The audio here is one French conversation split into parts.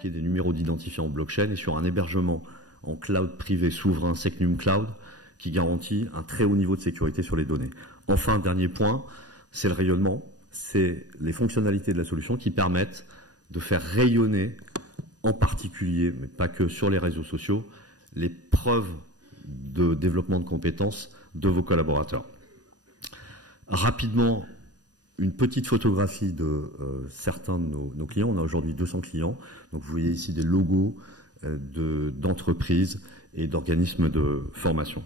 qui est des numéros d'identifiant blockchain et sur un hébergement en cloud privé souverain Secnum Cloud qui garantit un très haut niveau de sécurité sur les données. Enfin, dernier point, c'est le rayonnement, c'est les fonctionnalités de la solution qui permettent de faire rayonner, en particulier, mais pas que sur les réseaux sociaux, les preuves de développement de compétences de vos collaborateurs. Rapidement, une petite photographie de certains de nos clients. On a aujourd'hui 200 clients. Donc vous voyez ici des logos d'entreprises et d'organismes de formation.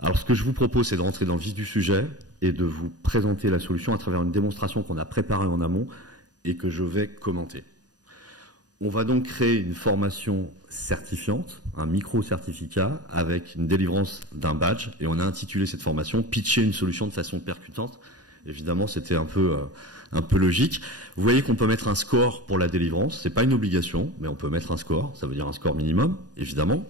Alors ce que je vous propose, c'est de rentrer dans le vif du sujet et de vous présenter la solution à travers une démonstration qu'on a préparée en amont et que je vais commenter. On va donc créer une formation certifiante, un micro-certificat avec une délivrance d'un badge et on a intitulé cette formation « Pitcher une solution de façon percutante ». Évidemment, c'était un peu logique. Vous voyez qu'on peut mettre un score pour la délivrance. C'est pas une obligation, mais on peut mettre un score. Ça veut dire un score minimum, évidemment.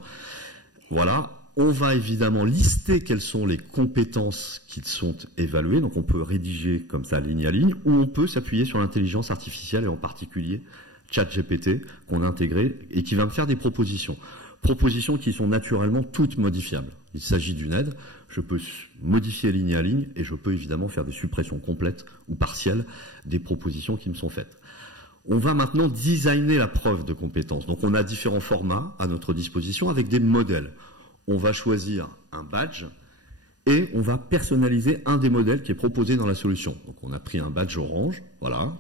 Voilà. On va évidemment lister quelles sont les compétences qui sont évaluées. Donc, on peut rédiger comme ça, ligne à ligne, ou on peut s'appuyer sur l'intelligence artificielle et en particulier ChatGPT qu'on a intégré et qui va me faire des propositions. Propositions qui sont naturellement toutes modifiables. Il s'agit d'une aide. Je peux modifier ligne à ligne et je peux évidemment faire des suppressions complètes ou partielles des propositions qui me sont faites. On va maintenant designer la preuve de compétence. Donc on a différents formats à notre disposition avec des modèles. On va choisir un badge et on va personnaliser un des modèles qui est proposé dans la solution. Donc on a pris un badge orange, voilà.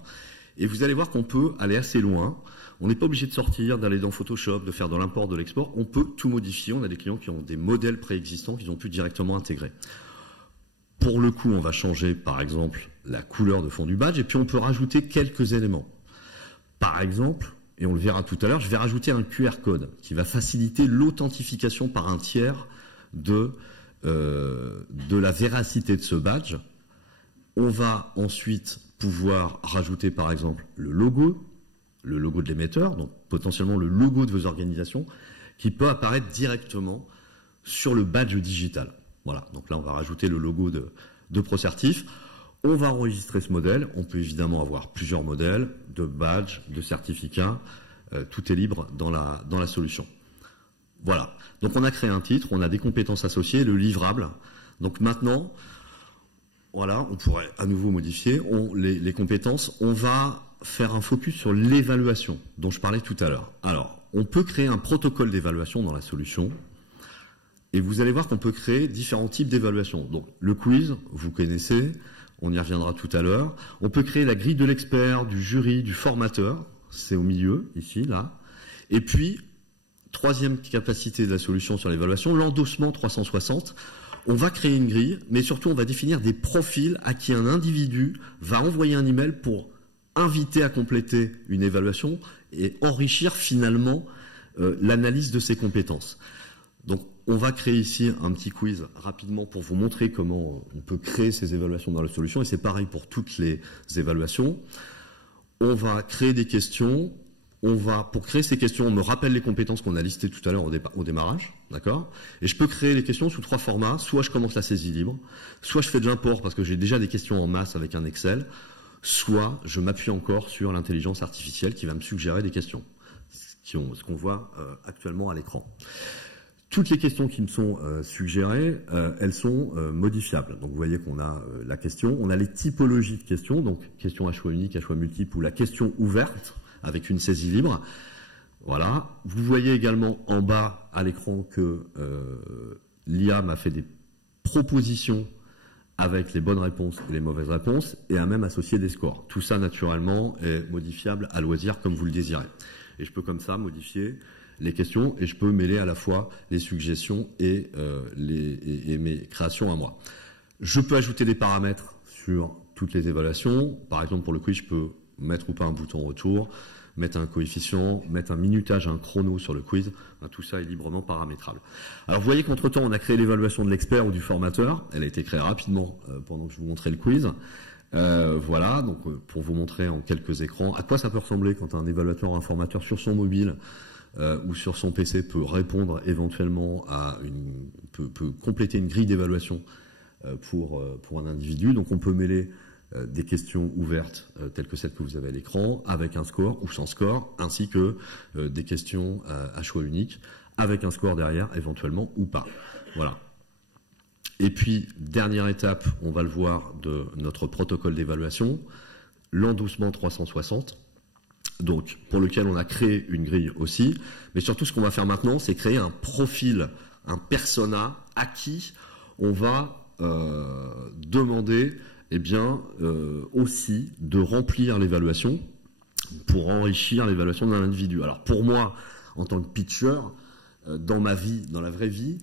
Et vous allez voir qu'on peut aller assez loin. On n'est pas obligé de sortir, d'aller dans Photoshop, de faire de l'import, de l'export. On peut tout modifier. On a des clients qui ont des modèles préexistants qu'ils ont pu directement intégrer. Pour le coup, on va changer, par exemple, la couleur de fond du badge et puis on peut rajouter quelques éléments. Par exemple, et on le verra tout à l'heure, je vais rajouter un QR code qui va faciliter l'authentification par un tiers de la véracité de ce badge. On va ensuite pouvoir rajouter, par exemple, le logo de l'émetteur, donc potentiellement le logo de vos organisations, qui peut apparaître directement sur le badge digital. Voilà, donc là on va rajouter le logo de Procertif. On va enregistrer ce modèle, on peut évidemment avoir plusieurs modèles de badges, de certificats, tout est libre dans la solution. Voilà, donc on a créé un titre, on a des compétences associées, le livrable. Donc maintenant, voilà, on pourrait à nouveau modifier les compétences. On va faire un focus sur l'évaluation dont je parlais tout à l'heure. Alors, on peut créer un protocole d'évaluation dans la solution et vous allez voir qu'on peut créer différents types d'évaluation. Donc, le quiz, vous connaissez, on y reviendra tout à l'heure. On peut créer la grille de l'expert, du jury, du formateur, c'est au milieu, ici, là. Et puis, troisième capacité de la solution sur l'évaluation, l'endossement 360. On va créer une grille, mais surtout on va définir des profils à qui un individu va envoyer un email pour inviter à compléter une évaluation et enrichir finalement l'analyse de ses compétences. Donc on va créer ici un petit quiz rapidement pour vous montrer comment on peut créer ces évaluations dans la solution et c'est pareil pour toutes les évaluations. On va créer des questions. Pour créer ces questions, on me rappelle les compétences qu'on a listées tout à l'heure au démarrage, d'accord? Et je peux créer les questions sous trois formats. Soit je commence la saisie libre, soit je fais de l'import parce que j'ai déjà des questions en masse avec un Excel, soit je m'appuie encore sur l'intelligence artificielle qui va me suggérer des questions, ce qu'on voit actuellement à l'écran. Toutes les questions qui me sont suggérées, elles sont modifiables. Donc vous voyez qu'on a la question, on a les typologies de questions, donc question à choix unique, à choix multiple ou la question ouverte, avec une saisie libre. Voilà. Vous voyez également en bas à l'écran que l'IA m'a fait des propositions avec les bonnes réponses et les mauvaises réponses et a même associé des scores. Tout ça, naturellement, est modifiable à loisir comme vous le désirez. Et je peux comme ça modifier les questions et je peux mêler à la fois les suggestions et mes créations à moi. Je peux ajouter des paramètres sur toutes les évaluations. Par exemple, pour le quiz, je peux mettre ou pas un bouton retour, mettre un coefficient, mettre un minutage, un chrono sur le quiz, tout ça est librement paramétrable. Alors vous voyez qu'entre-temps, on a créé l'évaluation de l'expert ou du formateur, elle a été créée rapidement pendant que je vous montrais le quiz. Voilà, donc pour vous montrer en quelques écrans à quoi ça peut ressembler quand un évaluateur ou un formateur sur son mobile ou sur son PC peut répondre éventuellement à peut compléter une grille d'évaluation pour un individu. Donc on peut mêler des questions ouvertes telles que celles que vous avez à l'écran, avec un score ou sans score, ainsi que des questions à choix unique, avec un score derrière éventuellement ou pas. Voilà. Et puis, dernière étape, on va le voir, de notre protocole d'évaluation, l'endossement 360, donc pour lequel on a créé une grille aussi. Mais surtout, ce qu'on va faire maintenant, c'est créer un profil, un persona à qui on va demander aussi de remplir l'évaluation pour enrichir l'évaluation d'un individu. Alors pour moi, en tant que pitcher, dans ma vie, dans la vraie vie,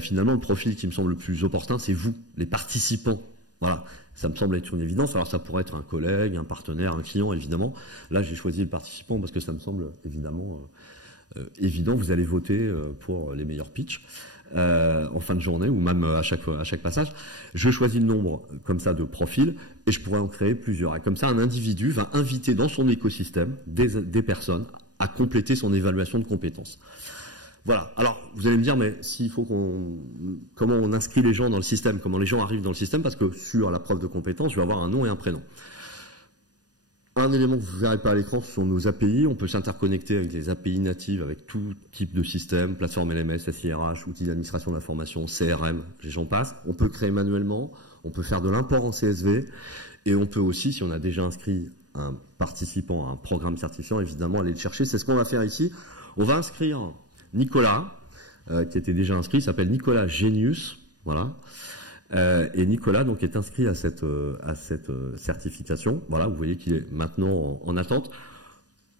finalement, le profil qui me semble le plus opportun, c'est vous, les participants. Voilà, ça me semble être une évidence. Alors ça pourrait être un collègue, un partenaire, un client, évidemment. Là, j'ai choisi le participant parce que ça me semble évidemment évident. Vous allez voter pour les meilleurs pitchs en fin de journée ou même à chaque passage. Je choisis le nombre comme ça de profils et je pourrais en créer plusieurs. Et comme ça, un individu va inviter dans son écosystème des personnes à compléter son évaluation de compétences. Voilà. Alors, vous allez me dire, mais s'il faut comment on inscrit les gens dans le système, comment les gens arrivent dans le système, parce que sur la preuve de compétence, je vais avoir un nom et un prénom. Un élément que vous ne verrez pas à l'écran, ce sont nos API. On peut s'interconnecter avec des API natives, avec tout type de système, plateforme LMS, SIRH, outils d'administration d'information, CRM, j'en passe. On peut créer manuellement, on peut faire de l'import en CSV, et on peut aussi, si on a déjà inscrit un participant à un programme certifiant, évidemment, aller le chercher. C'est ce qu'on va faire ici. On va inscrire Nicolas, qui était déjà inscrit, il s'appelle Nicolas Genius, voilà. Et Nicolas donc est inscrit à cette certification. Voilà, vous voyez qu'il est maintenant en attente.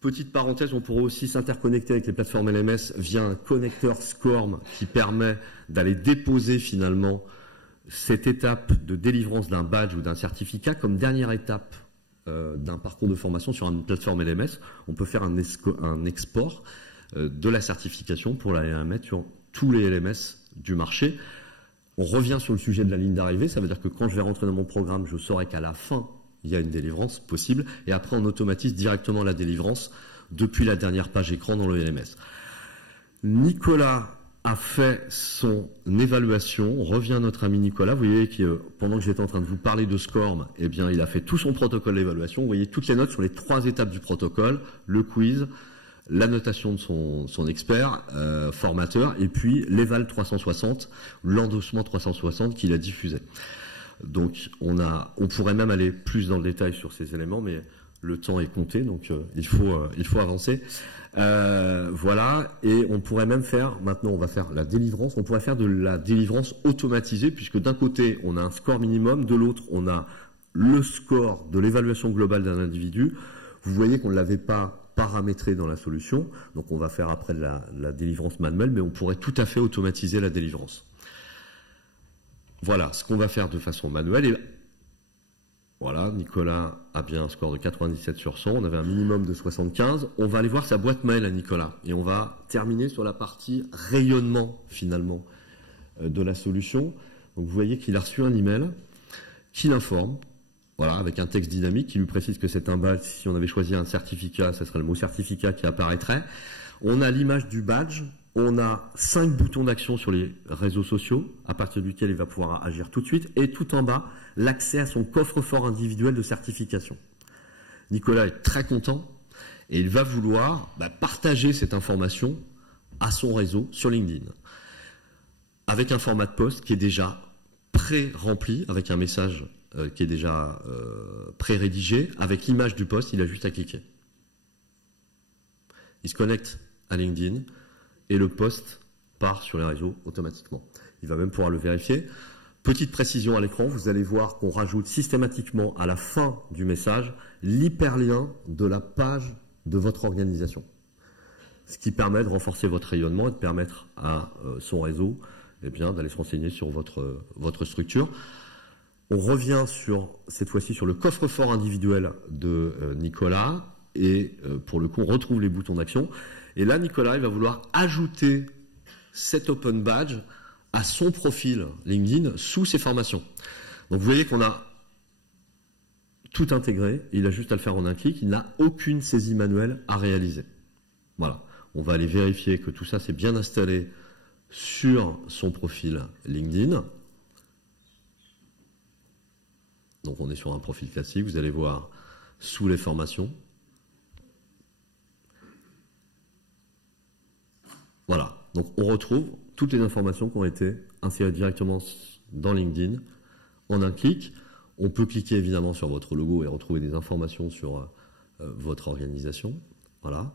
Petite parenthèse, on pourra aussi s'interconnecter avec les plateformes LMS via un connecteur SCORM qui permet d'aller déposer finalement cette étape de délivrance d'un badge ou d'un certificat comme dernière étape d'un parcours de formation sur une plateforme LMS. On peut faire un export de la certification pour la mettre sur tous les LMS du marché. On revient sur le sujet de la ligne d'arrivée, ça veut dire que quand je vais rentrer dans mon programme, je saurai qu'à la fin, il y a une délivrance possible, et après on automatise directement la délivrance depuis la dernière page écran dans le LMS. Nicolas a fait son évaluation, on revient à notre ami Nicolas, vous voyez que pendant que j'étais en train de vous parler de SCORM, eh bien il a fait tout son protocole d'évaluation, vous voyez toutes les notes sur les 3 étapes du protocole, le quiz, la notation de son expert, formateur, et puis l'éval 360, l'endossement 360 qu'il a diffusé. Donc on pourrait même aller plus dans le détail sur ces éléments, mais le temps est compté, donc il faut avancer. Voilà, et on pourrait même faire, maintenant on va faire la délivrance, on pourrait faire de la délivrance automatisée, puisque d'un côté on a un score minimum, de l'autre on a le score de l'évaluation globale d'un individu. Vous voyez qu'on ne l'avait pas paramétrer dans la solution, donc on va faire après la délivrance manuelle, mais on pourrait tout à fait automatiser la délivrance. Voilà ce qu'on va faire de façon manuelle. Et voilà, Nicolas a bien un score de 97 sur 100, on avait un minimum de 75. On va aller voir sa boîte mail à Nicolas, et on va terminer sur la partie rayonnement, finalement, de la solution. Donc vous voyez qu'il a reçu un email qui l'informe, voilà, avec un texte dynamique qui lui précise que c'est un badge. Si on avait choisi un certificat, ce serait le mot certificat qui apparaîtrait. On a l'image du badge. On a 5 boutons d'action sur les réseaux sociaux, à partir duquel il va pouvoir agir tout de suite. Et tout en bas, l'accès à son coffre-fort individuel de certification. Nicolas est très content et il va vouloir partager cette information à son réseau sur LinkedIn. Avec un format de post qui est déjà pré-rempli, avec un message qui est déjà pré-rédigé, avec l'image du post, il a juste à cliquer. Il se connecte à LinkedIn et le post part sur les réseaux automatiquement. Il va même pouvoir le vérifier. Petite précision à l'écran, vous allez voir qu'on rajoute systématiquement à la fin du message l'hyperlien de la page de votre organisation. Ce qui permet de renforcer votre rayonnement et de permettre à son réseau d'aller se renseigner sur votre structure. On revient cette fois-ci sur le coffre-fort individuel de Nicolas et pour le coup on retrouve les boutons d'action. Et là Nicolas il va vouloir ajouter cet Open Badge à son profil LinkedIn sous ses formations. Donc vous voyez qu'on a tout intégré, il a juste à le faire en un clic, il n'a aucune saisie manuelle à réaliser. Voilà, on va aller vérifier que tout ça c'est bien installé sur son profil LinkedIn. Donc on est sur un profil classique. Vous allez voir sous les formations. Voilà. Donc on retrouve toutes les informations qui ont été insérées directement dans LinkedIn en un clic. On peut cliquer évidemment sur votre logo et retrouver des informations sur votre organisation. Voilà.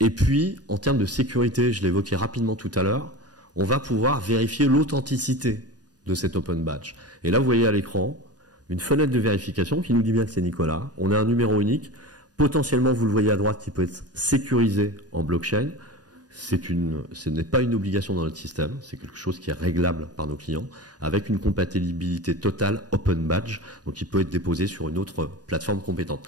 Et puis, en termes de sécurité, je l'évoquais rapidement tout à l'heure, on va pouvoir vérifier l'authenticité de cet Open Badge. Et là, vous voyez à l'écran une fenêtre de vérification qui nous dit bien que c'est Nicolas. On a un numéro unique. Potentiellement, vous le voyez à droite, qui peut être sécurisé en blockchain. Ce n'est pas une obligation dans notre système, c'est quelque chose qui est réglable par nos clients, avec une compatibilité totale Open Badge, donc il peut être déposé sur une autre plateforme compétente.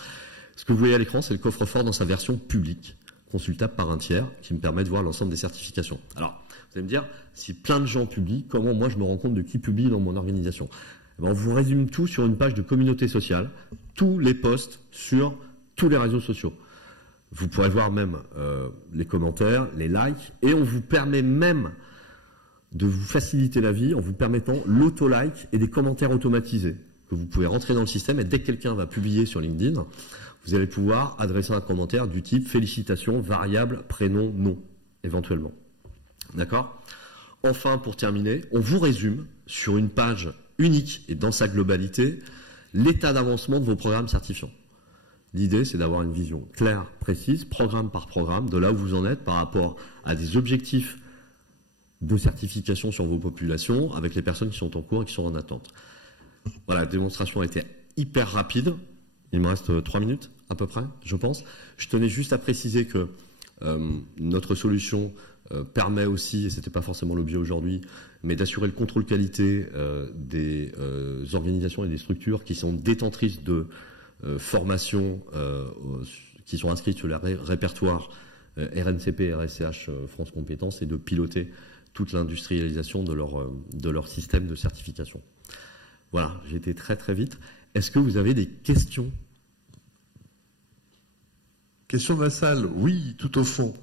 Ce que vous voyez à l'écran, c'est le coffre-fort dans sa version publique, consultable par un tiers, qui me permet de voir l'ensemble des certifications. Alors, vous allez me dire, si plein de gens publient, comment moi je me rends compte de qui publie dans mon organisation? On vous résume tout sur une page de communauté sociale, tous les posts sur tous les réseaux sociaux. Vous pourrez voir même les commentaires, les likes, et on vous permet même de vous faciliter la vie en vous permettant l'auto-like et des commentaires automatisés que vous pouvez rentrer dans le système, et dès que quelqu'un va publier sur LinkedIn, vous allez pouvoir adresser un commentaire du type « Félicitations, variable, prénom, nom », éventuellement. D'accord? Enfin, pour terminer, on vous résume sur une page unique et dans sa globalité l'état d'avancement de vos programmes certifiants. L'idée, c'est d'avoir une vision claire, précise, programme par programme, de là où vous en êtes par rapport à des objectifs de certification sur vos populations avec les personnes qui sont en cours et qui sont en attente. Voilà, la démonstration a été hyper rapide. Il me reste 3 minutes à peu près, je pense. Je tenais juste à préciser que notre solution permet aussi, et ce n'était pas forcément l'objet aujourd'hui, mais d'assurer le contrôle qualité des organisations et des structures qui sont détentrices de formations qui sont inscrites sur le répertoire RNCP, RSCH France Compétences, et de piloter toute l'industrialisation de leur système de certification. Voilà, j'ai été très très vite. Est-ce que vous avez des questions? Question de la salle, oui, tout au fond.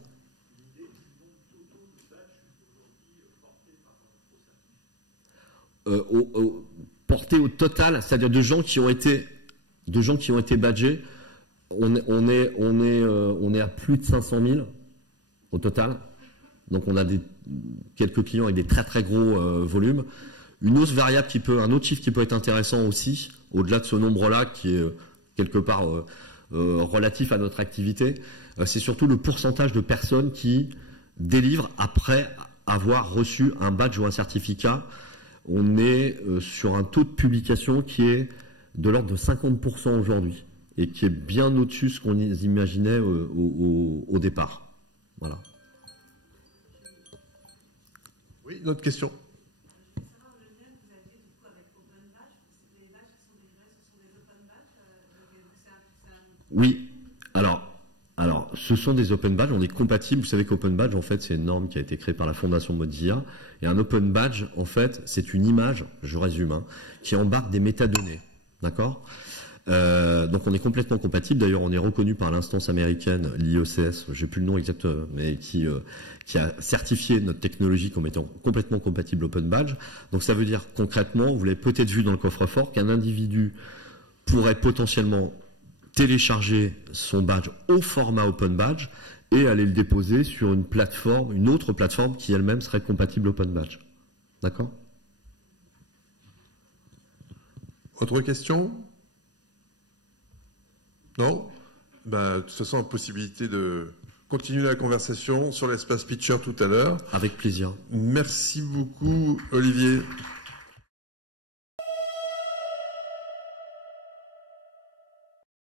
Porté au total, c'est-à-dire de gens qui ont été badgés, on est à plus de 500 000 au total. Donc on a quelques clients avec des très très gros volumes. Une autre variable un autre chiffre qui peut être intéressant aussi, au-delà de ce nombre-là, qui est quelque part relatif à notre activité, c'est surtout le pourcentage de personnes qui délivrent après avoir reçu un badge ou un certificat. On est sur un taux de publication qui est de l'ordre de 50% aujourd'hui, et qui est bien au-dessus de ce qu'on imaginait au départ. Voilà. Oui, une autre question. Oui, alors, ce sont des Open Badge, on est compatibles. Vous savez qu'Open Badge, en fait, c'est une norme qui a été créée par la Fondation Mozilla. Et un Open Badge, en fait, c'est une image, je résume, qui embarque des métadonnées. D'accord? Donc on est complètement compatible. D'ailleurs, on est reconnu par l'instance américaine, l'IECS, j'ai plus le nom exact, mais qui a certifié notre technologie comme étant complètement compatible Open Badge. Donc ça veut dire concrètement, vous l'avez peut-être vu dans le coffre-fort, qu'un individu pourrait potentiellement télécharger son badge au format Open Badge et aller le déposer sur une plateforme, une autre plateforme qui elle-même serait compatible Open Badge. D'accord? Autre question? Non? De toute façon, possibilité de continuer la conversation sur l'espace Pitcher tout à l'heure. Avec plaisir. Merci beaucoup, Olivier.